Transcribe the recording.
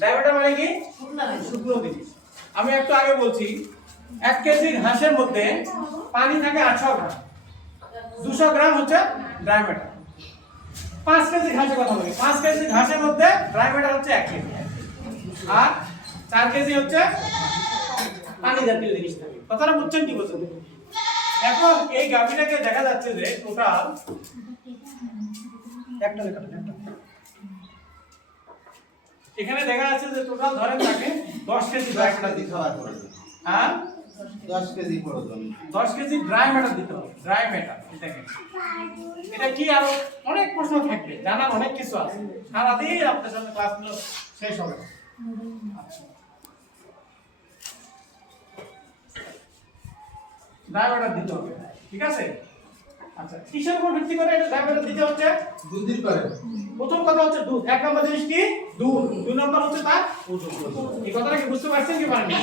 Diameter মানে কি শুকনো জিনিস। আমি একটু আগে বলছি 1 কেজি ঘাসের মধ্যে পানি থাকে 800 গ্রাম, 200 গ্রাম হচ্ছে ড্রাই ম্যাটার। 5 কেজি ঘাসের কথা বলি, 5 কেজি ঘাসের মধ্যে ড্রাই ম্যাটার হচ্ছে 1 কেজি, আর 4 কেজি হচ্ছে পানি জাতীয় জিনিস থাকে। কথাটা বুঝছেন কি বলছেন? এখন এই গাভীটাকে দেখা যাচ্ছে যে টোটাল এখানে দেখা যাচ্ছে যে টোটাল ধরেন তাকে 10 কেজি ড্রাই ম্যাটার দিতে হবে। হ্যাঁ 10 কেজি প্রয়োজন। 10 কেজি ড্রাই ম্যাটার দিতে হবে। ড্রাই ম্যাটার এটা কি, আরো অনেক প্রশ্ন থাকবে, জানার অনেক কিছু আছে, সারাদিন আপনার সাথে ক্লাসগুলো শেষ হবে না। ড্রাই ম্যাটার দিতে হবে, ঠিক আছে? আচ্ছা, কিসের উপর ভিত্তি করে এটা ড্রাই ম্যাটার দিতে হচ্ছে? দুধের পরে প্রথম কথা হচ্ছে দুধ। 1 নম্বর জিনিস কি? দুধ। 2 নম্বর হচ্ছে তার ওজন। এই কথাটা কি বুঝতে পারছেন কি পারেননি?